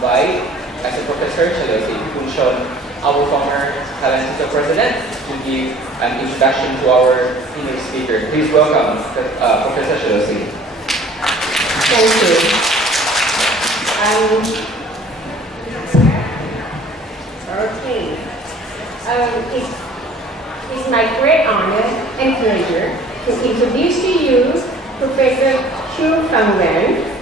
invite as a Professor Chalosi Punchon, our former Thailand TESOL President, to give an introduction to our keynote speaker. Please welcome Professor Chalosi. Thank you. It's my great honor and pleasure to introduce to you Professor Quifan Wen,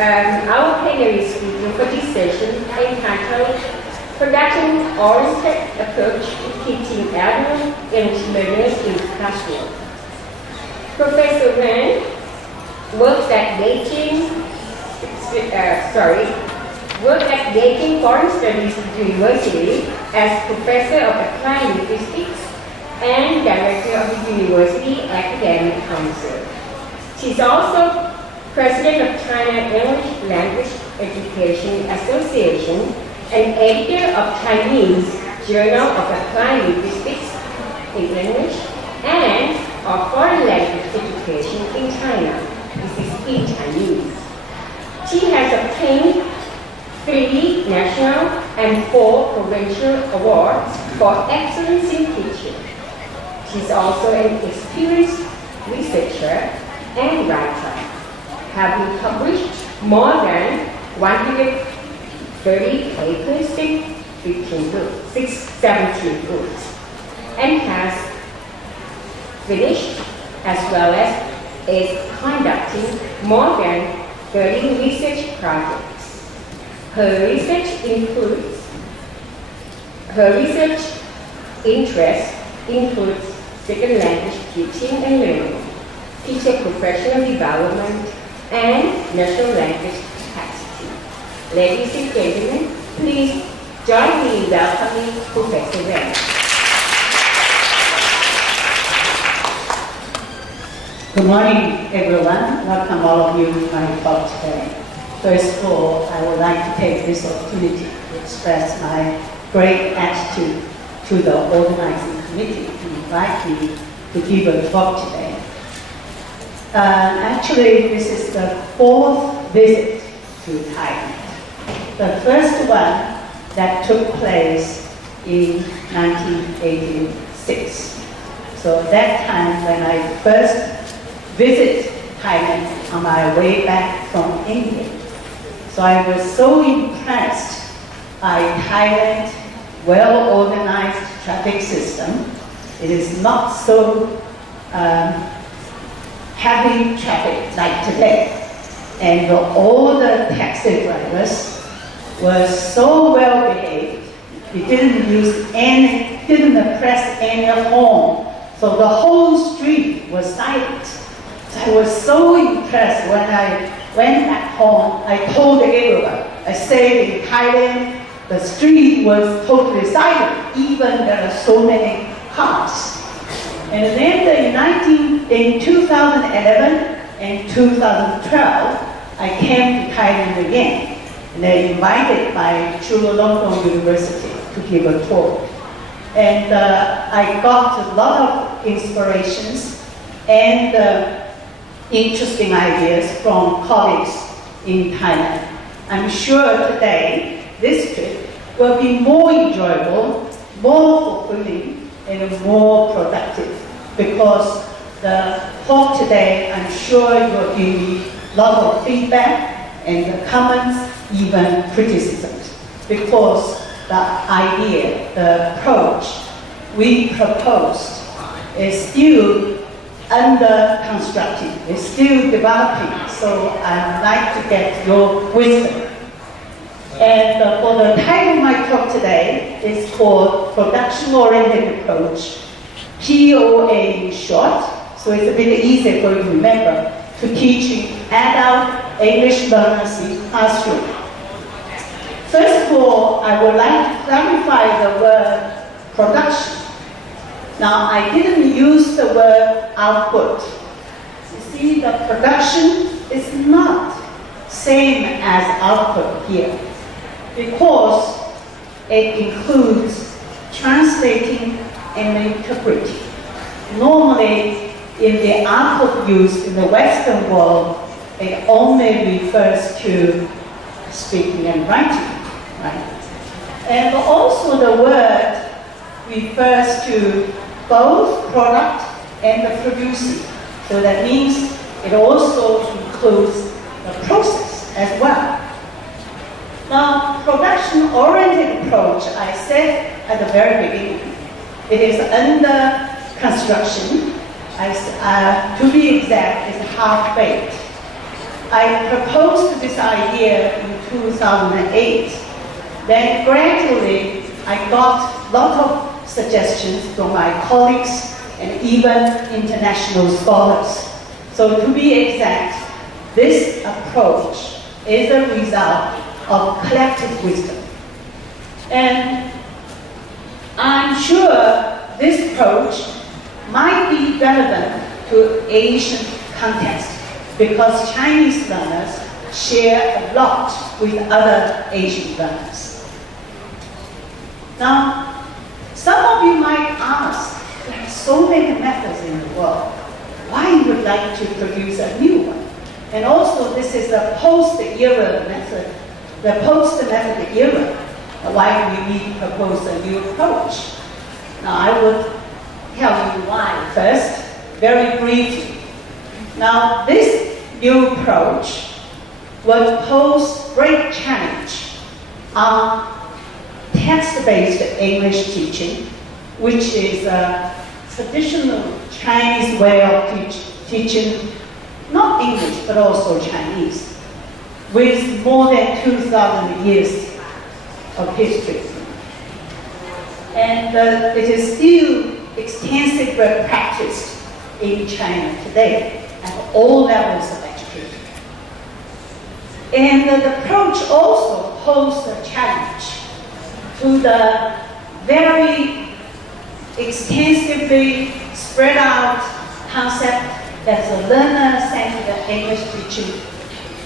our plenary speaker for this session entitled Production-Oriented Approach to Teaching Adult English Learners in Classroom. Professor Wen worked at Beijing Foreign Studies University as Professor of Applied Linguistics and Director of the University Academic Council. She's also President of China English Language Education Association and editor of Chinese Journal of Applied Linguistics in English and of Foreign Language Education in China. This is in Chinese. She has obtained 3 national and 4 provincial awards for excellence in teaching. She's also an experienced researcher and writer, having published more than 130 papers in 17 books, and has finished as well as is conducting more than 30 research projects. Her research interest includes second language teaching and learning, teacher professional development, and natural language capacity. Ladies and gentlemen, please join me in welcoming Professor Wen. Good morning, everyone. Welcome all of you to my talk today. First of all, I would like to take this opportunity to express my great gratitude to the organizing committee to invite me to give a talk today. Actually, this is the 4th visit to Thailand. The first one that took place in 1986. So that time when I first visited Thailand on my way back from India. So I was so impressed by Thailand's well-organized traffic system. It is not so heavy traffic like today. And all the taxi drivers were so well behaved. They didn't press any horn. So the whole street was silent. So I was so impressed when I went back home. I told everyone, I said in Thailand, the street was totally silent, even there are so many cars. And then in 2011 and 2012, I came to Thailand again. And they invited by Chulalongkorn University to give a talk. And I got a lot of inspirations and interesting ideas from colleagues in Thailand. I'm sure today this trip will be more enjoyable, more fulfilling, and more productive because the talk today, I'm sure you'll give me a lot of feedback and comments, even criticisms, because the idea, the approach we proposed is still under constructing, it's still developing, so I'd like to get your wisdom. And for the title of my talk today is called Production-Oriented Approach, POA in short, so it's a bit easier for you to remember, to teaching adult English learners in classroom. First of all, I would like to clarify the word production. Now, I didn't use the word output. You see, the production is not same as output here because it includes translating and interpreting. Normally, in the output used in the Western world, it only refers to speaking and writing, right? And also the word refers to both product and the producing. So that means it also includes the process as well. Now, production-oriented approach, I said at the very beginning, it is under construction. To be exact, it's half-baked. I proposed this idea in 2008. Then gradually, I got a lot of suggestions from my colleagues and even international scholars. So to be exact, this approach is a result of collective wisdom. And I'm sure this approach might be relevant to Asian context because Chinese learners share a lot with other Asian learners. Now, some of you might ask, there are so many methods in the world. Why you would like to produce a new one? And also, this is a post-era method, the post-method era. Why we need to propose a new approach? Now, I would tell you why first, very briefly. Now, this new approach will pose great challenge on text-based English teaching, which is a traditional Chinese way of teaching, not English, but also Chinese, with more than 2,000 years of history. And it is still extensively practiced in China today at all levels of education. And the approach also poses a challenge to the very extensively spread out concept that's a learner-centered English teaching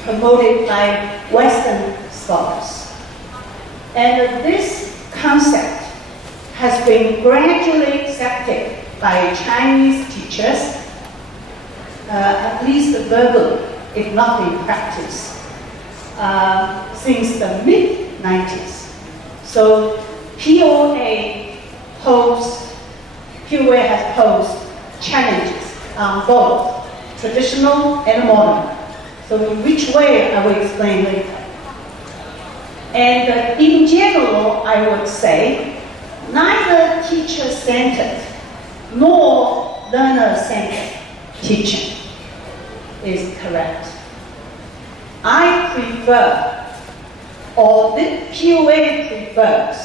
promoted by Western scholars. And this concept has been gradually accepted by Chinese teachers, at least verbally, if not in practice, since the mid-90s. So POA has posed challenges on both traditional and modern. So in which way I will explain later. And in general, I would say, neither teacher-centered nor learner-centered teaching is correct. I prefer, or the POA prefers,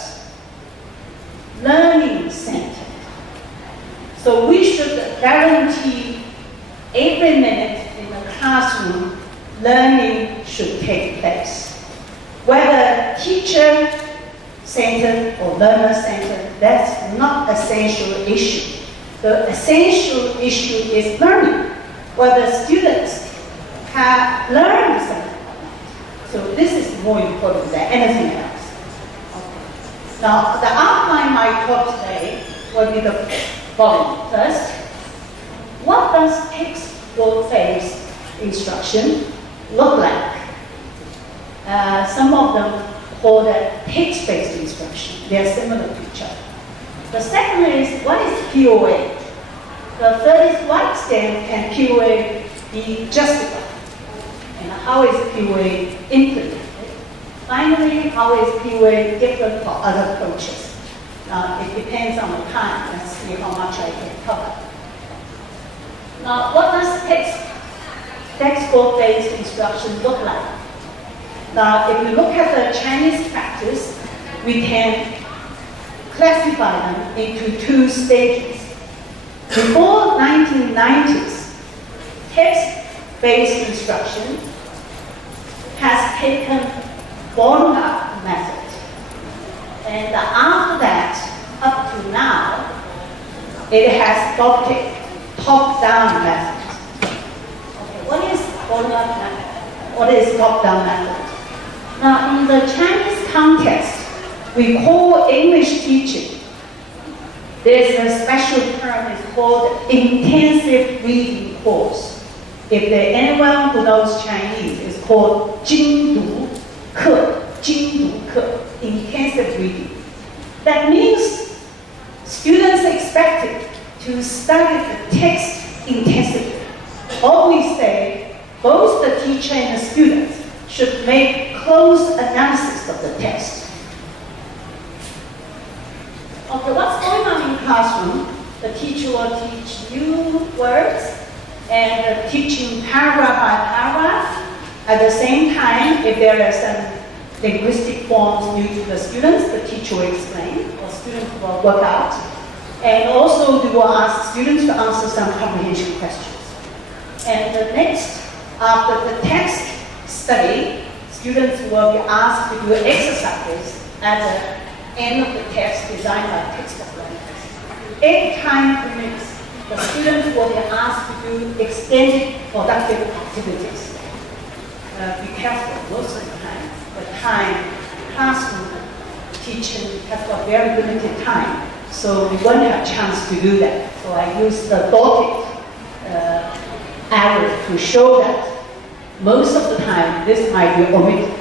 learning-centered. So we should guarantee every minute in the classroom, learning should take place. Whether teacher-centered or learner-centered, that's not essential issue. The essential issue is learning, whether students have learned something. So this is more important than anything else. Okay. Now, the outline of my talk today will be the following. First, what does textbook-based instruction look like? Some of them call that text-based instruction. They are similar to each other. The second is, what is POA? The third is, what extent can POA be justified? And how is POA implemented? Finally, how is POA different from other approaches? It depends on the time. Let's see how much I can cover. Now, what does textbook-based instruction look like? Now, if you look at the Chinese practice, we can classify them into two stages. Before 1990s, text-based instruction has taken bottom-up method. And after that, up to now, it has adopted top-down method. Okay, what is bottom-up method? What is top-down method? Now, in the Chinese context, we call English teaching. There's a special term, it's called intensive reading course. If anyone who knows Chinese, it's called 精读.课，精读课 intensive reading. That means students are expected to study the text intensively. Always say both the teacher and the students should make close analysis of the text. Okay, what's going on in classroom? The teacher will teach new words and teaching paragraph by paragraph. At the same time, if there are some linguistic forms new to the students, the teacher will explain, or students will work out. And also, we will ask students to answer some comprehension questions. And the next, after the text study, students will be asked to do exercises at the end of the text designed by textbook learners. If time permits, the students will be asked to do extended productive activities. Be careful, most of the time, classroom teaching has got very limited time, so we won't have a chance to do that. So I use the dotted arrow to show that most of the time this might be omitted.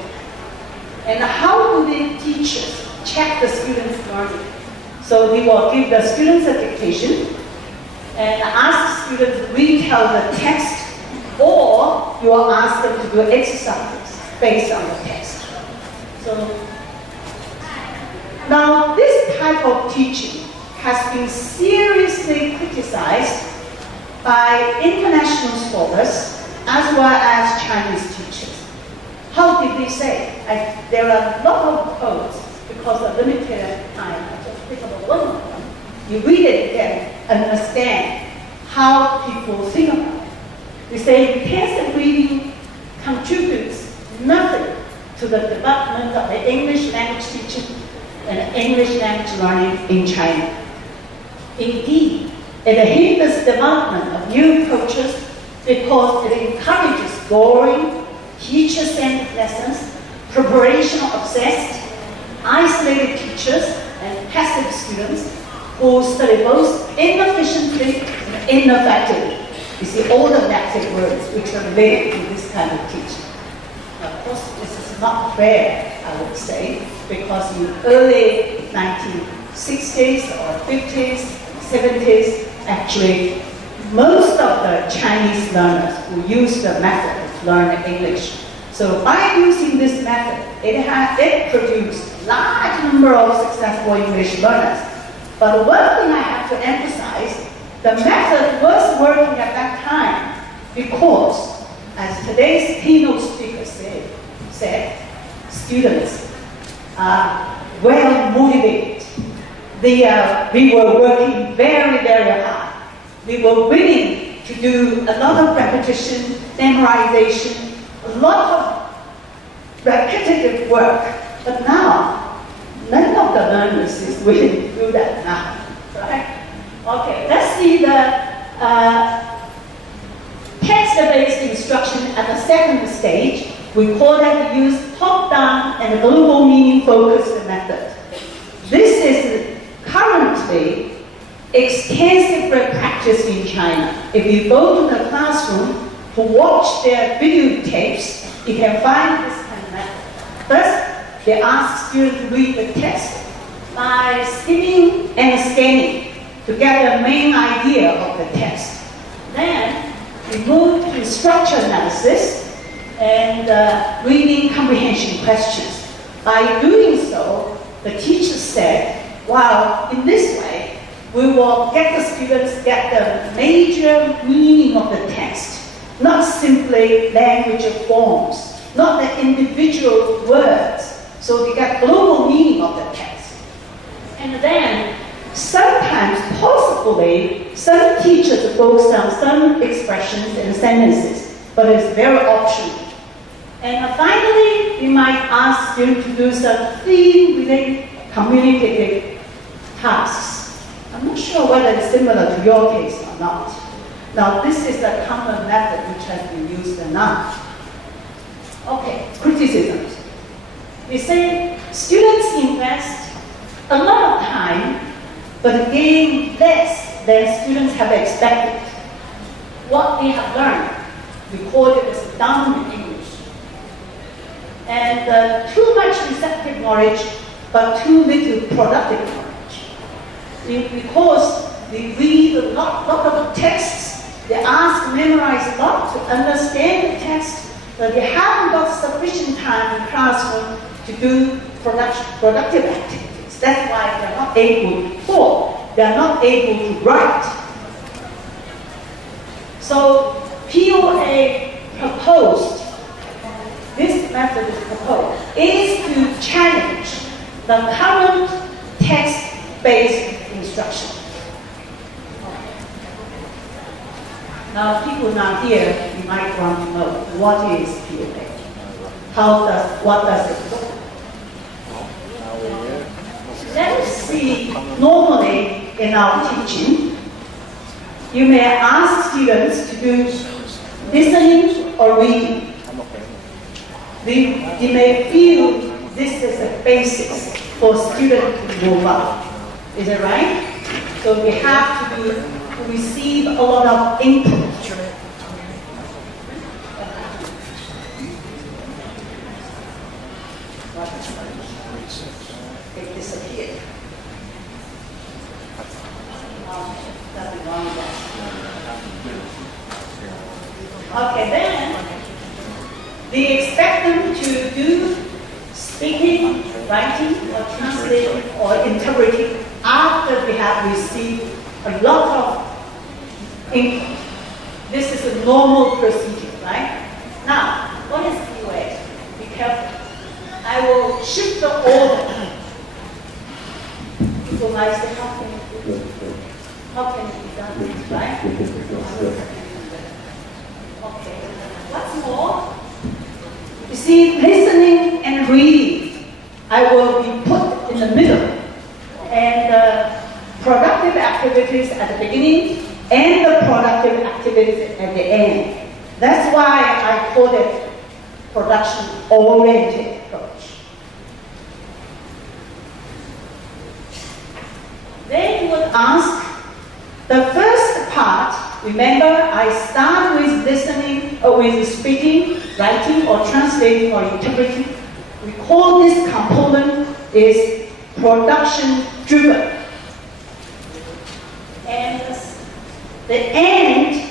And how do the teachers check the students' learning? So they will give the students a dictation and ask students to retell the text, or you will ask them to do exercises based on the text. So now this type of teaching has been seriously criticized by international scholars as well as Chinese teachers. How did they say? There are a lot of quotes because of limited time. I just pick up one of them. You read it again and understand how people think about it. They say intensive reading contributes nothing to the development of the English language teaching and English language learning in China. Indeed, it hinders development of new approaches because it encourages boring, teacher-centered lessons, preparation-obsessed, isolated teachers, and passive students who study both inefficiently and ineffectively. You see all the negative words which are related to this kind of teaching. Of course, this is not fair, I would say, because in early 1960s or 50s, 70s, actually, most of the Chinese learners who use the method to learn English. So by using this method, it produced large number of successful English learners. But one thing I have to emphasize, the method was working at that time because, as today's keynote speaker said, students are well motivated. We were working very, very hard. We were willing to do a lot of repetition, memorization, a lot of repetitive work. But now, none of the learners is willing to do that now, right? Okay, let's see the text-based instruction at the second stage. We call that the use top-down and global meaning-focused method. This is currently extensively practiced in China. If you go to the classroom to watch their videotapes, you can find this kind of method. First, they ask students to read the text by skimming and scanning to get the main idea of the text. Then, we move to structure analysis and reading comprehension questions. By doing so, the teacher said, well, in this way, we will get the students get the major meaning of the text, not simply language forms, not the individual words. So they get global meaning of the text. And then, sometimes, possibly, some teachers focus on some expressions and sentences, but it's very optional. And finally, we might ask students to do some theme-related communicative tasks. I'm not sure whether it's similar to your case or not. Now, this is a common method which has been used now. Okay, criticisms. We say students invest a lot of time, but gain less than students have expected. What they have learned, we call it as downward English. and too much receptive knowledge, but too little productive knowledge. Because they read a lot of texts, they ask, memorize a lot to understand the text, but they haven't got sufficient time in classroom to do productive activities. That's why they're not able to talk, they're not able to write. So POA proposed, this method is proposed, is to challenge the current text-based instruction. Now, people now here, you might want to know, what is POA? What does it look like? Let's see, normally in our teaching, you may ask students to do listening or reading. You may feel this is the basics for students to move up. Is that right? So we have to receive a lot of input. It disappeared. Nothing wrong with that. Okay, then they expect them to do speaking, writing, or translating, or interpreting after they have received a lot of input. This is a normal procedure, right? Now, what is POA? Be careful. I will shift the order. People might say, how can it be done, right? Okay. What's more? You see, listening and reading, I will be put in the middle. And productive activities at the beginning and the productive activities at the end. That's why I call it production-oriented approach. Then you would ask, the first part, remember I start with listening or with speaking, writing or translating or interpreting. We call this component is production-driven. And the end,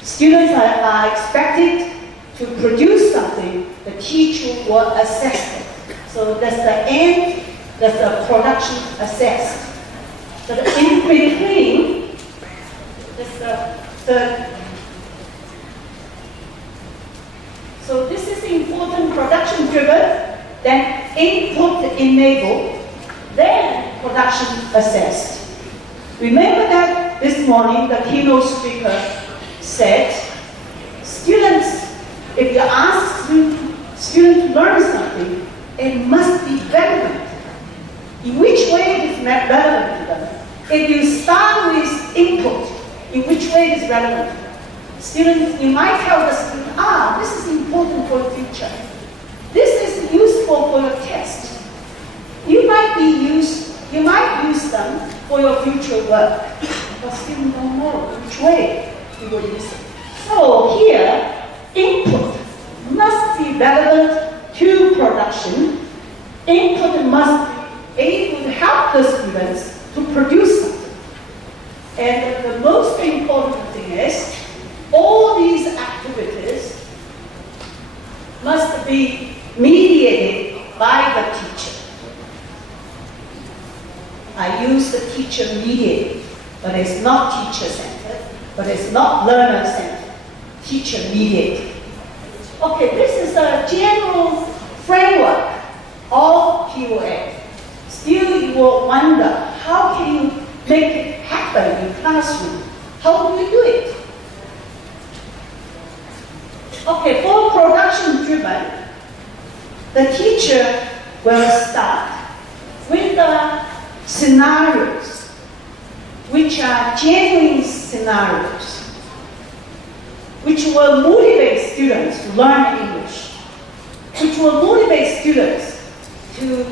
students are expected to produce something, the teacher will assess it. So that's the end, that's the production assessed. But in between, that's the third. So this is important, production driven, then input enabled, then production assessed. Remember that this morning the keynote speaker said, students, if you ask students to learn something, it must be relevant. In which way it is relevant to them? If you start with input, in which way it is relevant to them? Students, you might tell the student, this is important for the future. This is useful for your test. You might use them for your future work, but students don't know which way you will use it. So here, input must be relevant to production. Input must be able to help the students to produce something. And the most important thing is, all these activities must be mediated by the teacher. I use the teacher mediated, but it's not teacher-centered, but it's not learner-centered. Teacher mediated. Okay, this is a general framework of POA. Still, you will wonder, how can you make it happen in classroom? How do you do it? Okay, for production-driven, the teacher will start with the scenarios, which are genuine scenarios, which will motivate students to learn English, which will motivate students to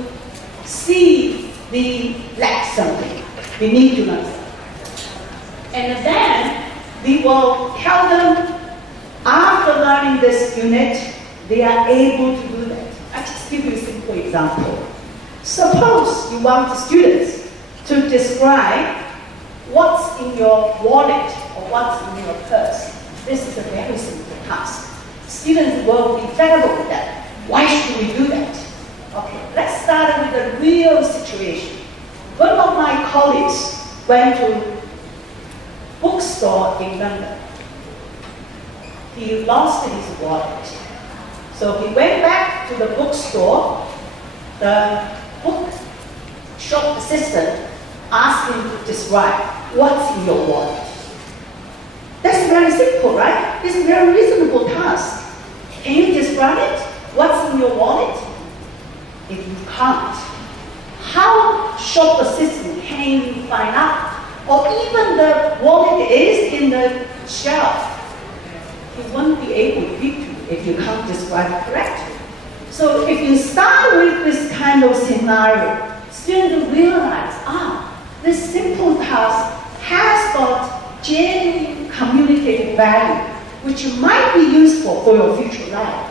see they lack something, they need to learn something. And then we will tell them, after learning this unit, they are able to do that. example. Suppose you want the students to describe what's in your wallet or what's in your purse. This is a very simple task. Students will be fed up with that. Why should we do that? Okay, let's start with a real situation. One of my colleagues went to bookstore in London. He lost his wallet. So he went back to the bookstore. The book shop assistant asked him to describe what's in your wallet. That's very simple, right? It's a very reasonable task. Can you describe it? What's in your wallet? If you can't, how shop assistant can you find out? Or even the wallet is in the shelf. You won't be able to give you if you can't describe it correctly. So if you start with this kind of scenario, students realize, this simple task has got genuine communicative value, which might be useful for your future life.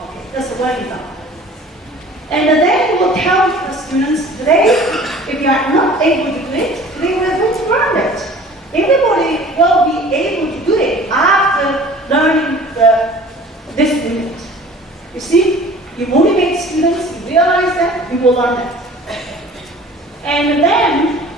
Okay, that's one example. And then you will tell the students today, if you are not able to do it, today we are going to learn it. Everybody will be able to do it after learning this unit. You see, you motivate students, you realize that, you will learn it. And then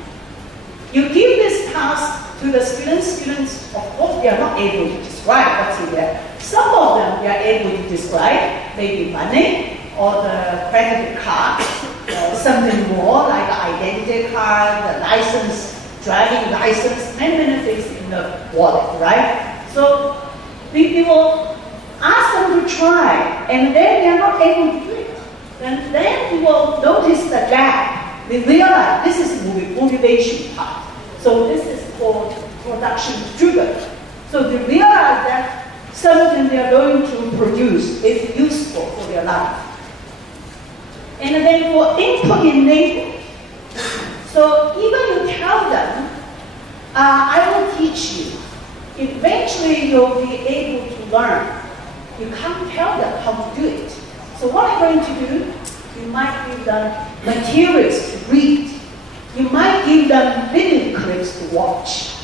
you give this task to the students. Students, of course, they are not able to describe what's in there. Some of them they are able to describe, maybe money or the credit card, something more like the identity card, the license, driving license, many things in the wallet, right? So we will ask them to try, and then they are not able to do it. And then we will notice the gap. We realize this is motivation part. So this is called production trigger. So they realize that something they are going to produce is useful for their life. And then for input enable. So even you tell them, I will teach you. Eventually you'll be able to learn. You can't tell them how to do it. So what are you going to do? You might give them materials to read. You might give them video clips to watch.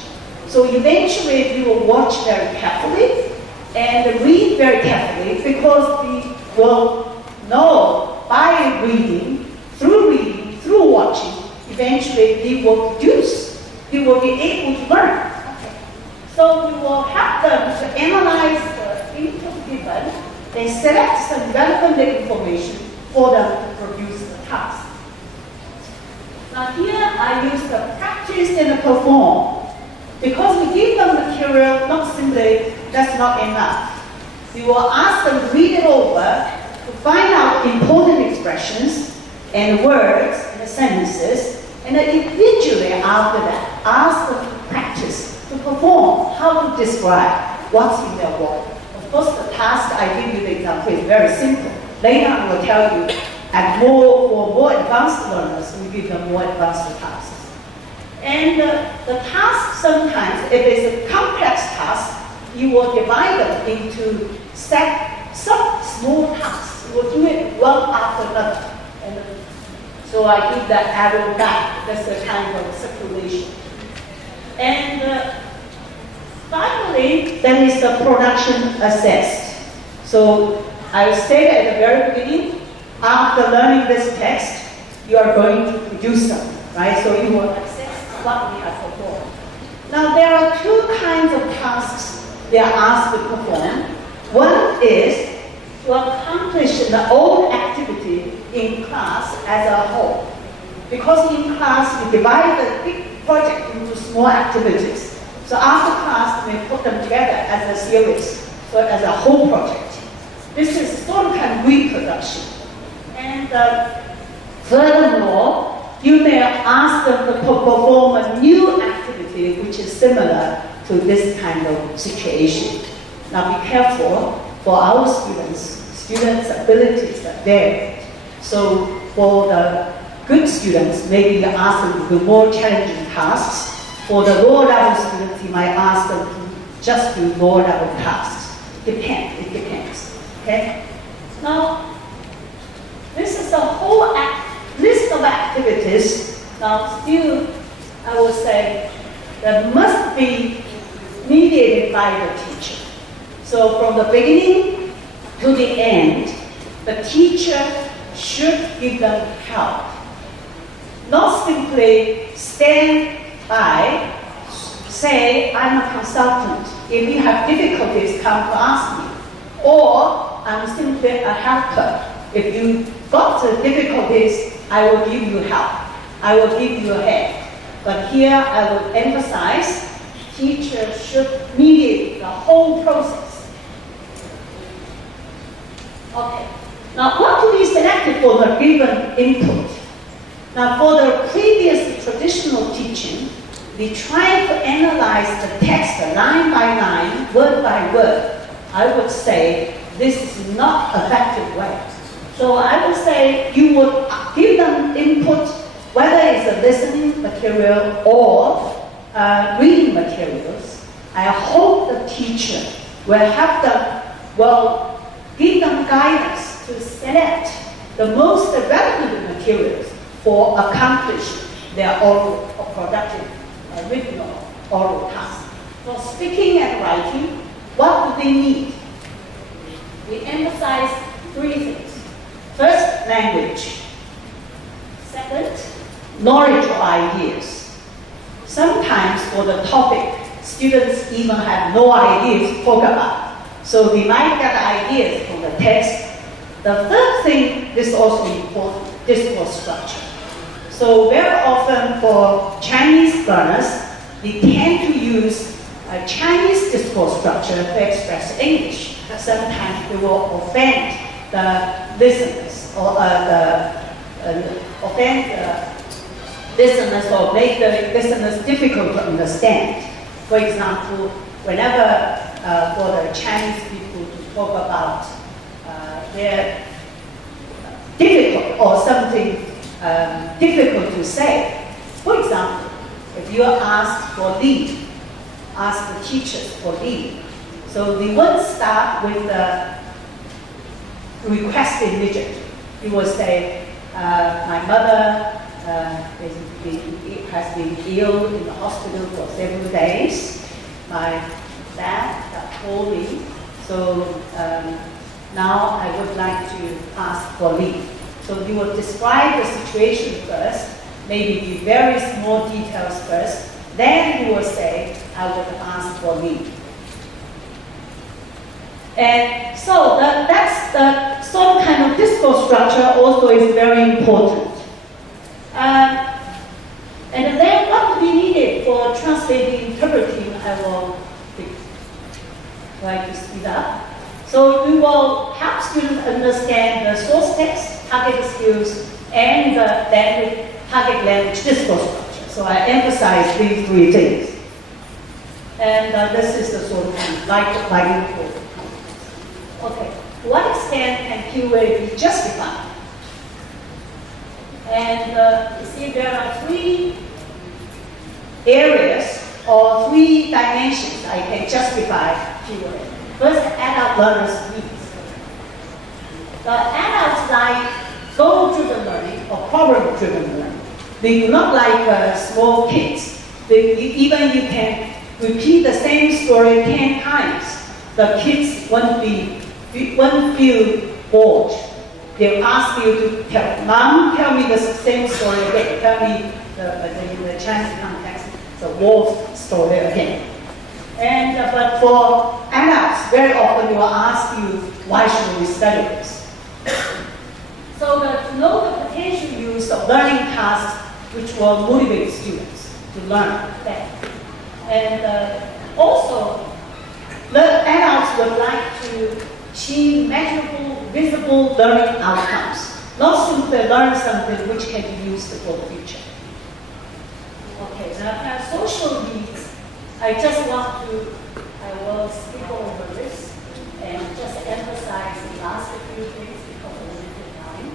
So eventually you will watch very carefully and read very carefully, because we will know by reading, through watching, eventually they will produce. They will be able to learn. Okay. So we will help them to analyze the input given and select some relevant information for them to produce the task. Now here I use the practice and the perform. Because we give them material, not simply, that's not enough. We will ask them to read it over to find out important expressions and words and sentences, and then individually after that, ask them to practice, to perform, how to describe what's in their wallet. Of course, the task I give you the example is very simple. Later I will tell you, and for more advanced learners, we give them more advanced tasks. And the task sometimes, if it's a complex task, you will divide them into some small tasks. You will do it one after another. And so I give that arrow back. That's the kind of circulation. And finally, then is the production assessed. So I said at the very beginning, after learning this text, you are going to produce something, right? So you will assess what we have performed. Now there are two kinds of tasks they are asked to perform. One is to accomplish the old activity in class as a whole. Because in class we divide the big project into small activities. So after class we put them together as a series, so as a whole project. This is sort of kind of reproduction. And furthermore, you may ask them to perform a new activity which is similar to this kind of situation. Now be careful, for our students' abilities are varied. So for the good students, maybe you ask them to do more challenging tasks. For the lower level students, you might ask them to just do lower level tasks. It depends. Okay? Now, This is the whole list of activities. Now, still, I would say that must be mediated by the teacher. So from the beginning to the end, the teacher should give them help. Not simply stand by, say, I'm a consultant. If you have difficulties, come to ask me. Or I'm simply a helper. If you got difficulties, I will give you help. I will give you a hand. But here I would emphasize, teachers should mediate the whole process. Okay. Now, what to be selected for the given input? Now, for the previous traditional teaching, we try to analyze the text line by line, word by word. I would say this is not an effective way. So I would say you would give them input, whether it's a listening material or reading materials. I hope the teacher will have them, give them guidance to select the most relevant materials for accomplishing their oral or productive written or oral task. For speaking and writing, what do they need? We emphasize three things. First, language. Second, knowledge of ideas. Sometimes for the topic, students even have no ideas to talk about. So we might get ideas from the text. The third thing is also important, discourse structure. So very often for Chinese learners, we tend to use a Chinese discourse structure to express English. Sometimes it will offend the listeners or offend the listeners or make the listeners difficult to understand. For example, whenever for the Chinese people to talk about their difficult or something difficult to say. For example, if you are asked for leave, ask the teachers for leave. So we won't start with the request immediately. You will say, my mother has been ill in the hospital for several days. My dad got poorly, so now I would like to ask for leave. So you will describe the situation first, maybe give very small details first, then you will say, I would ask for leave. And so that's the sort of kind of discourse structure also is very important. And then what we needed for translating, interpreting, I will try to speed up. So we will help students understand the source text, target skills, and the target language discourse structure. So I emphasize these three things. And this is the sort of like okay, to what extent can QA be justified? And you see there are three areas or three dimensions I can justify QA. First, adult learners' needs. The adults like goal-driven learning or problem-driven learning. They do not like small kids. Even you can repeat the same story 10 times. The kids won't feel bored. They'll ask you to tell, Mom, tell me the same story again. Tell me in the Chinese context, the wolf story again. And but for adults, very often they will ask you, why should we study this? So to know the potential use of learning tasks which will motivate students to learn better. And also, the adults would like to achieve measurable, visible learning outcomes, not simply learn something which can be used for the future. Okay, now social needs. I will skip over this and just emphasize the last few things because of limited time.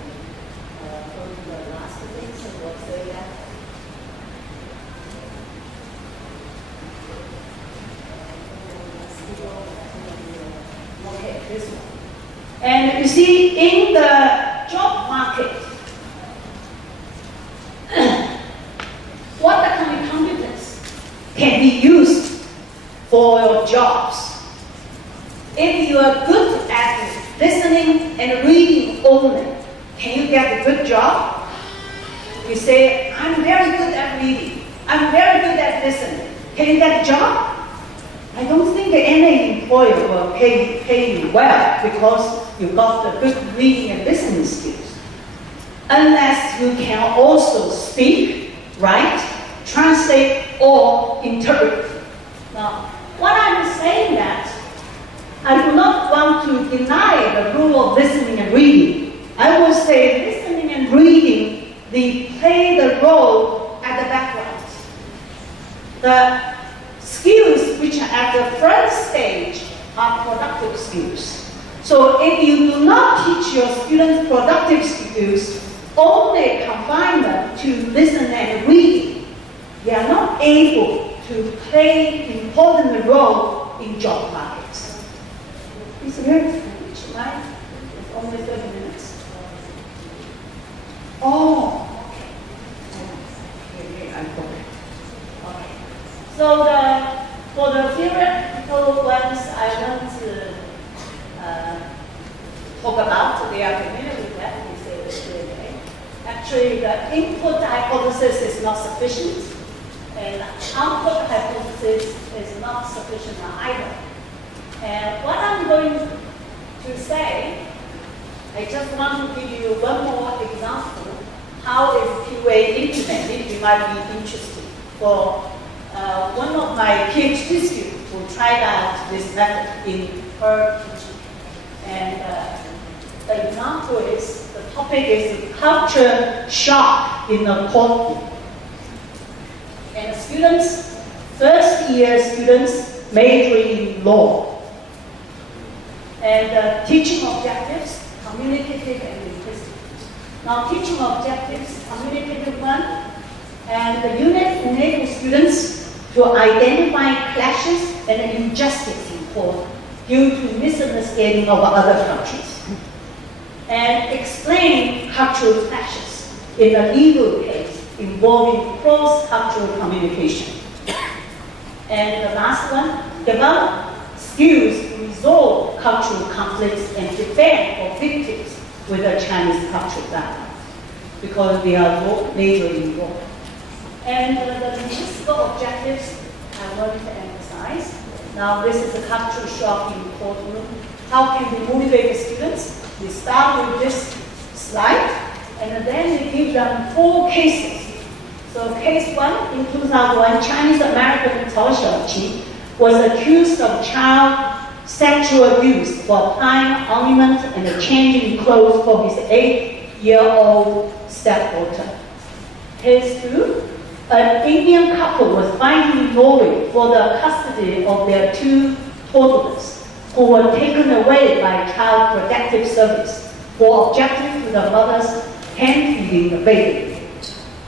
Go to the last things and we'll say that. Okay, this one. And you see, in the job market, can be used for your jobs. If you are good at listening and reading only, can you get a good job? You say, I'm very good at reading. I'm very good at listening. Can you get a job? I don't think any employer will pay you well because you got the good reading and listening skills. Unless you can also speak, write, translate, or interpret. Now, what I'm saying that, I do not want to deny the rule of listening and reading. I will say listening and reading, they play the role at the background. The skills which are at the front stage are productive skills. So if you do not teach your students productive skills, only confine them to listen and reading, they are not able to play an important role in job markets. It's very strange, right? It's only 30 minutes. Oh, okay. Okay, I got it. Okay. So for the theoretical ones, I want to talk about. They are familiar with that. We say this today. Actually, the input hypothesis is not sufficient, and output hypothesis is not sufficient either. And what I'm going to say, I just want to give you one more example. How is QA implemented? You might be interested. For one of my PhD students who tried out this method in her teaching. And the example is, the topic is culture shock in a courtroom. And the students, first year students, majoring in law. And teaching objectives, communicative and linguistic. Now teaching objectives, communicative one, and the unit enables students to identify clashes and injustice in court due to misunderstanding of other countries, and explain cultural clashes in a legal case involving cross-cultural communication. And the last one, develop skills to resolve cultural conflicts and defend for victims with a Chinese cultural background, because they are majoring in law. And the linguistical objectives I want to emphasize. Now this is a cultural shock in the courtroom. How can we motivate the students? We start with this slide, and then we give them 4 cases. So case 1, in 2001, Chinese-American Cao Xiaoqi was accused of child sexual abuse for applying ornament and changing clothes for his 8-year-old stepdaughter. Case 2, an Indian couple was fighting in Norway for the custody of their 2 toddlers who were taken away by Child Protective Service for objecting to the mother's hand-feeding the baby,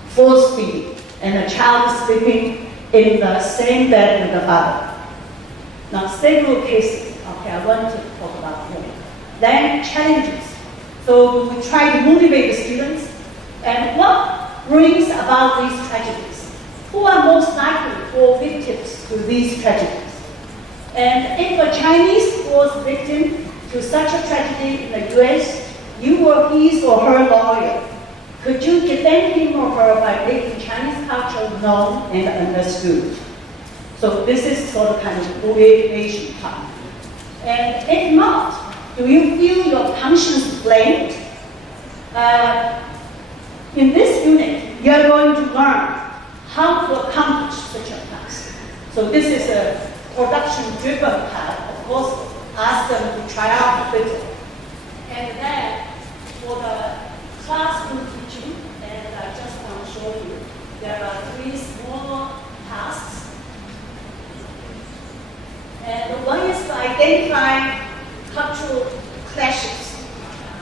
force feeding, and the child sleeping in the same bed with the father. Now, several cases, okay, I want to talk about more. Then challenges. So we try to motivate the students, and what brings about these tragedies? Who are most likely to fall victims to these tragedies? And if a Chinese falls victim to such a tragedy in the US, you were his or her lawyer. Could you defend him or her by making Chinese culture known and understood? So this is sort of kind of motivation part. And if not, do you feel your conscience blamed? In this unit, you are going to learn how to accomplish such a task. So this is a production-driven part. Of course, ask them to try out a bit. And then for the classroom teaching, and I just want to show you, there are 3 small tasks. And one is to identify cultural clashes.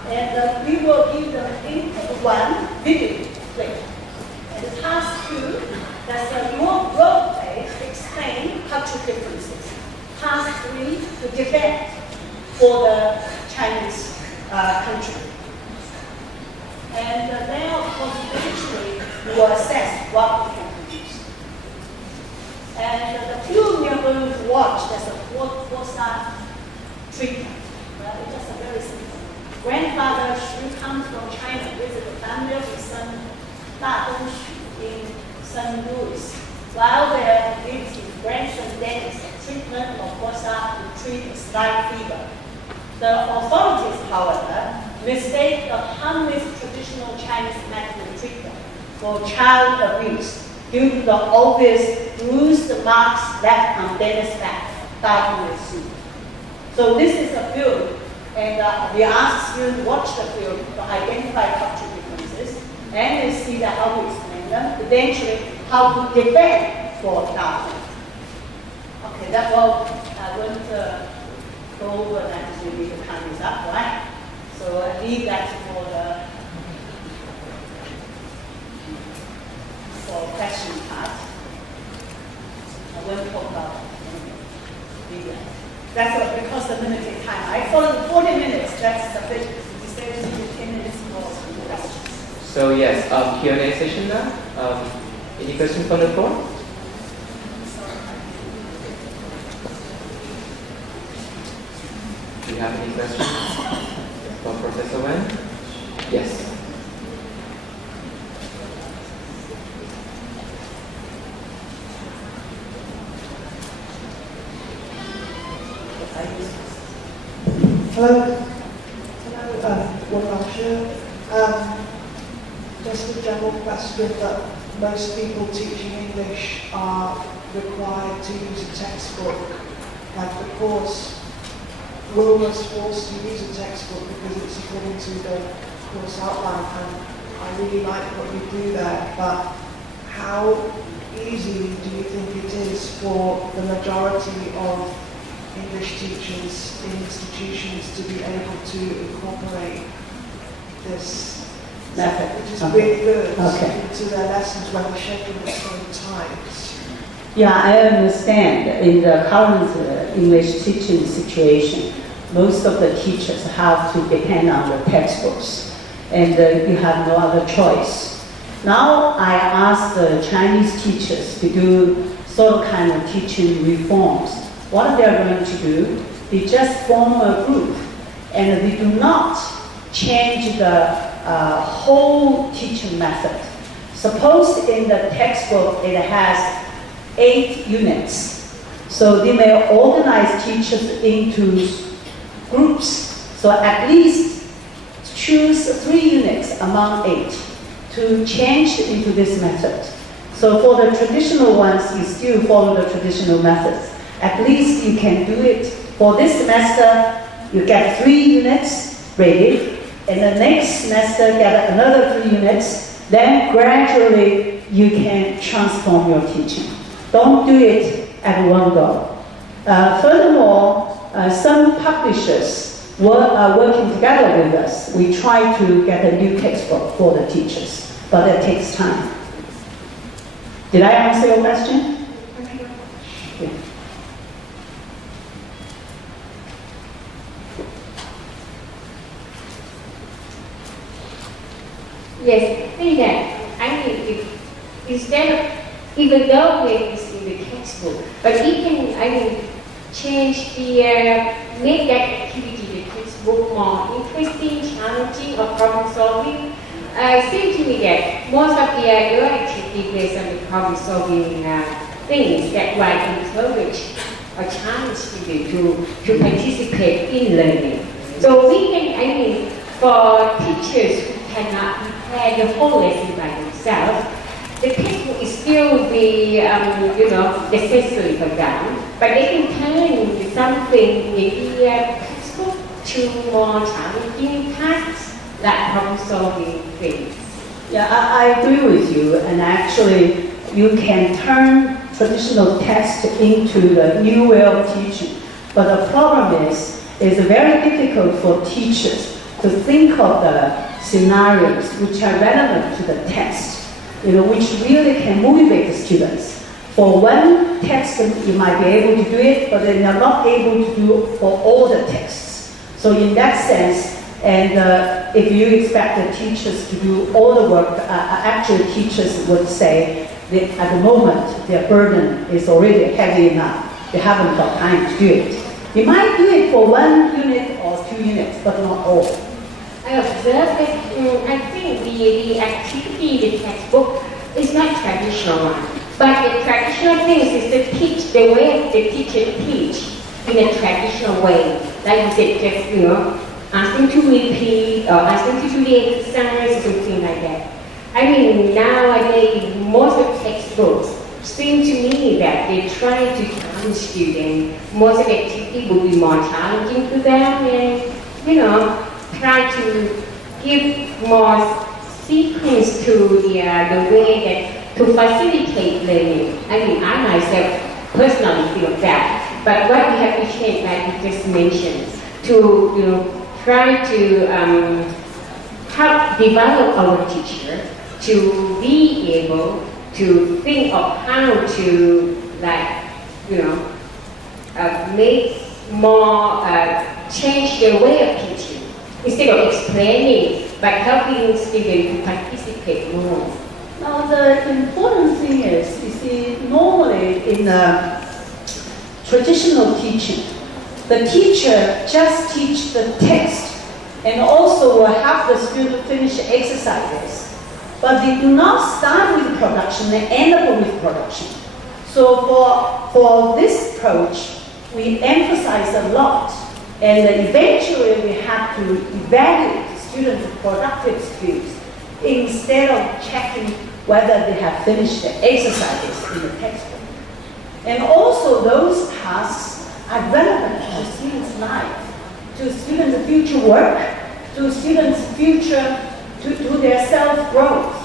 And we will give them input 1, video play. And task 2, that's a more role play, explain cultural differences. Task 3, to defend for the Chinese country. And then, of course, eventually we will assess what we can produce. And And the film we are going to watch, there's a four-star treatment. Well, it's just a very simple. Grandfather Xu comes from China, visit the family of his son Da Dongxu in St. Louis. While there lives his grandson Dennis, a treatment of four-star to treat a slight fever. The authorities, however, mistake the harmless traditional Chinese medical treatment for child abuse due to the obvious bruised marks left on Dennis' back, starting with soup. So this is a film, and we ask you to watch the film to identify cultural differences and to see how to explain them, eventually how to defend for Darwin. Okay, that will, I won't go over that, maybe the time is up, right? So I leave that for the question part. I won't talk about it. That's because the limited time. I followed 40 minutes, that's sufficient. We say 10 minutes more for questions. So yes, Q&A session now. Any questions from the floor? Do you have any questions for Professor Wen? Yes. Hello. Hello, just a general question that most people teaching English are required to use a textbook. Like the course will almost force to use a textbook because it's according to the course outline, and I really like what you do there, but how easy do you think it is for the majority of English teachers in institutions to be able to incorporate this method, which is really good, into their lessons when the schedule is so tight? Yeah, I understand. In the current English teaching situation, most of the teachers have to depend on the textbooks, and you have no other choice. Now I ask the Chinese teachers to do sort of kind of teaching reforms. What they are going to do, they just form a group, and they do not change the whole teaching method. Suppose in the textbook it has 8 units, so they may organize teachers into groups. So at least choose 3 units among 8 to change into this method. So for the traditional ones, you still follow the traditional methods. At least you can do it. For this semester, you get 3 units ready, and the next semester get another 3 units. Then gradually you can transform your teaching. Don't do it at one go. Furthermore, some publishers are working together with us. We try to get a new textbook for the teachers, but it takes time. Did I answer your question? Okay. Yes, I think that, I mean, if, instead of, even though it is in the textbook, but it can, I mean, change the, make that activity, the textbook, more interesting, challenging, or problem solving. It seems to me that most of the your activity based on the problem solving things that might encourage or challenge you to participate in learning. So we can, I mean, for teachers who cannot prepare the whole lesson by themselves, the textbook is still be, necessary for them, but they can turn into something in the textbook to more challenging tasks like problem-solving things. Yeah, I agree with you, and actually you can turn traditional text into the new way of teaching. But the problem is it's very difficult for teachers to think of the scenarios which are relevant to the text, which really can motivate the students. For one text, you might be able to do it, but then you're not able to do it for all the texts. So in that sense, and if you expect the teachers to do all the work, actually teachers would say at the moment, their burden is already heavy enough. They haven't got time to do it. They might do it for 1 unit or 2 units, but not all. I observed that I think the activity, the textbook, is not traditional one. But the traditional thing is to teach the way the teacher teach in a traditional way. Like you said, just, ask them to repeat or ask them to do the exercise, something like that. I mean, nowadays, most of textbooks seem to me that they try to challenge students. Most of the activity will be more challenging to them and, try to give more sequence to the way that to facilitate learning. I mean, I myself personally feel that. But what we have to change, like you just mentioned, to try to help develop our teacher to be able to think of how to make more change their way of teaching instead of explaining, but helping students to participate more. Now the important thing is, you see, normally in traditional teaching, the teacher just teach the text and also will have the student finish exercises. But they do not start with production and end up with production. So for this approach, we emphasize a lot. And eventually we have to evaluate the students' productive skills instead of checking whether they have finished the exercises in the textbook. And also those tasks are relevant to students' life, to students' future work, to students' future, to their self-growth.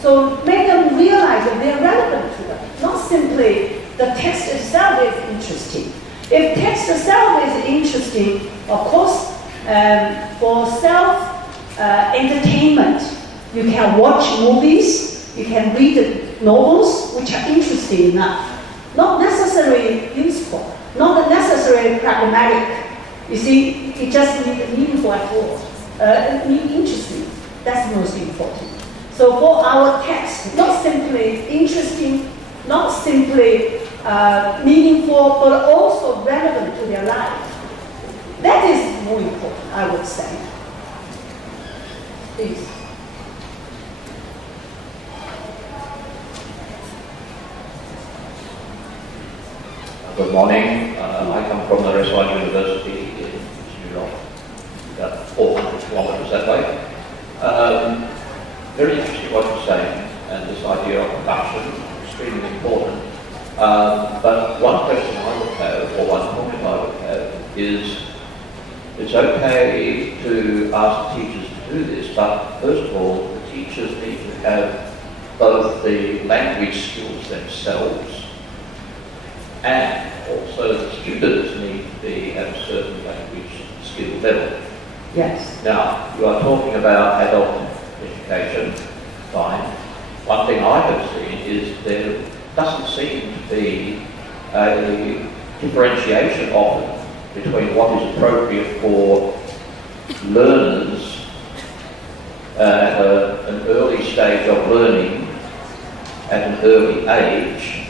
So make them realize that they're relevant to them, not simply the text itself is interesting. If text itself is interesting, of course, for self-entertainment, you can watch movies, you can read novels, which are interesting enough. Not necessarily useful, not necessarily pragmatic. You see, it just needs meaningful at all. Interesting, that's most important. So for our text, not simply interesting, not simply meaningful, but also relevant to their life. That is more important, I would say. Please. Good morning. I come from the TESOL University in New York, about 400 kilometers that way. Very interesting what you're saying, and this idea of production, extremely important. But one question I would have, or one point I would have, is it's okay to ask teachers to do this, but first of all, the teachers need to have both the language skills themselves and also the students need to be at a certain language skill level. Yes. Now, you are talking about adult education, fine. One thing I have seen is there doesn't seem to be a differentiation often between what is appropriate for learners at an early stage of learning at an early age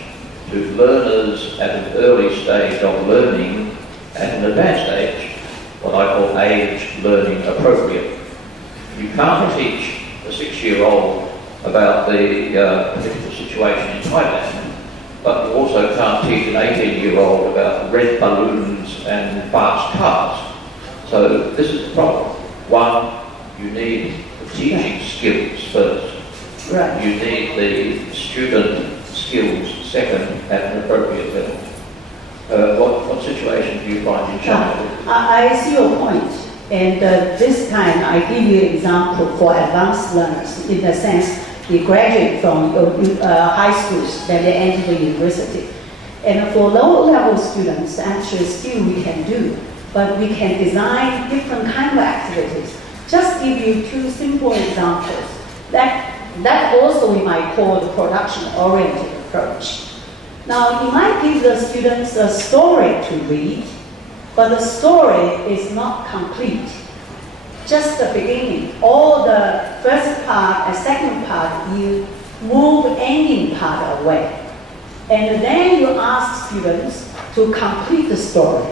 to learners at an early stage of learning at an advanced age, what I call age learning appropriate. You can't teach a 6-year-old about the political situation in Thailand, but you also can't teach an 18-year-old about red balloons and fast cars. So this is the problem. One, you need the teaching skills first. Right. You need the student skills second at an appropriate level. What situation do you find in China? I see your point. And this time I give you an example for advanced learners, in the sense they graduate from high schools, then they enter the university. And for lower level students, actually still we can do, but we can design different kind of activities. Just give you 2 simple examples. That also we might call the production-oriented approach. Now, you might give the students a story to read, but the story is not complete. Just the beginning. All the first part and second part, you move ending part away. And then you ask students to complete the story.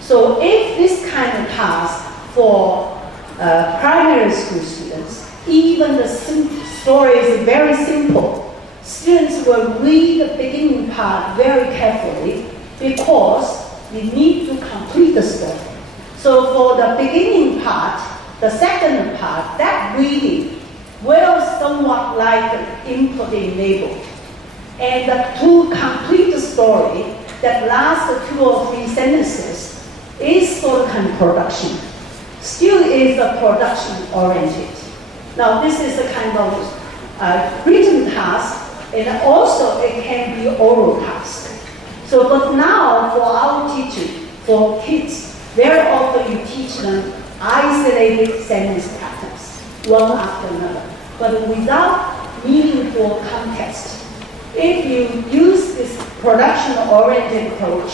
So if this kind of task for primary school students, even the story is very simple, students will read the beginning part very carefully because you need to complete the story. So for the beginning part, the second part, that reading will somewhat like input enabled. And to complete the story that lasts 2 or 3 sentences is sort of kind of production. Still is a production oriented. Now this is a kind of written task, and also it can be oral task. So but now for our teaching, for kids, very often you teach them isolated sentence patterns, one after another, but without meaningful context. If you use this production-oriented approach,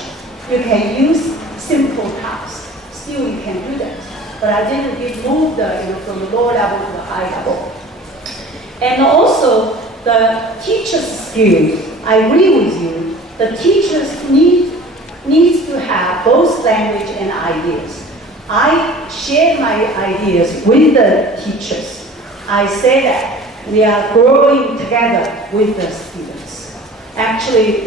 you can use simple tasks. Still, you can do that. But I didn't move from the lower level to the high level. And also, the teacher's skills, I agree with you, the teachers needs to have both language and ideas. I share my ideas with the teachers. I say that we are growing together with the students. Actually,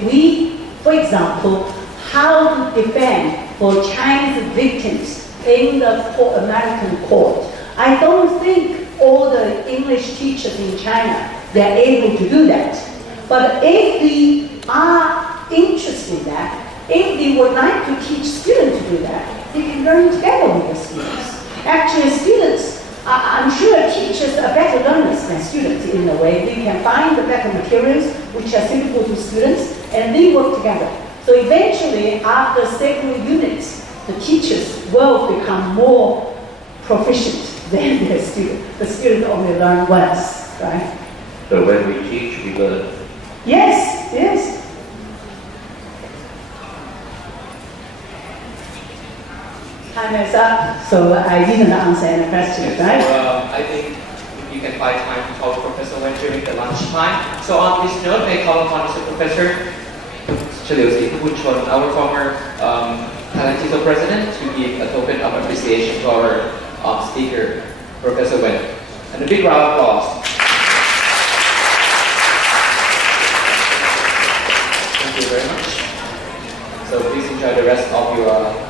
for example, how to defend for Chinese victims in the American court. I don't think all the English teachers in China, they're able to do that. But if we are interested in that, if they would like to teach students to do that, they can learn together with the students. Actually, students, I'm sure teachers are better learners than students in a way. They can find the better materials which are suitable to students, and they work together. So eventually, after several units, the teachers will become more proficient than the student. The student only learn once, right? So when we teach, we learn. Yes, yes. Time is up, so I didn't answer any questions, right? So I think you can find time to talk to Professor Wen during the lunchtime. So on this note, may I call upon Mr. Professor our former Thailand TESOL president, to give a token of appreciation to our speaker, Professor Wen. And a big round of applause. Thank you very much. So please enjoy the rest of your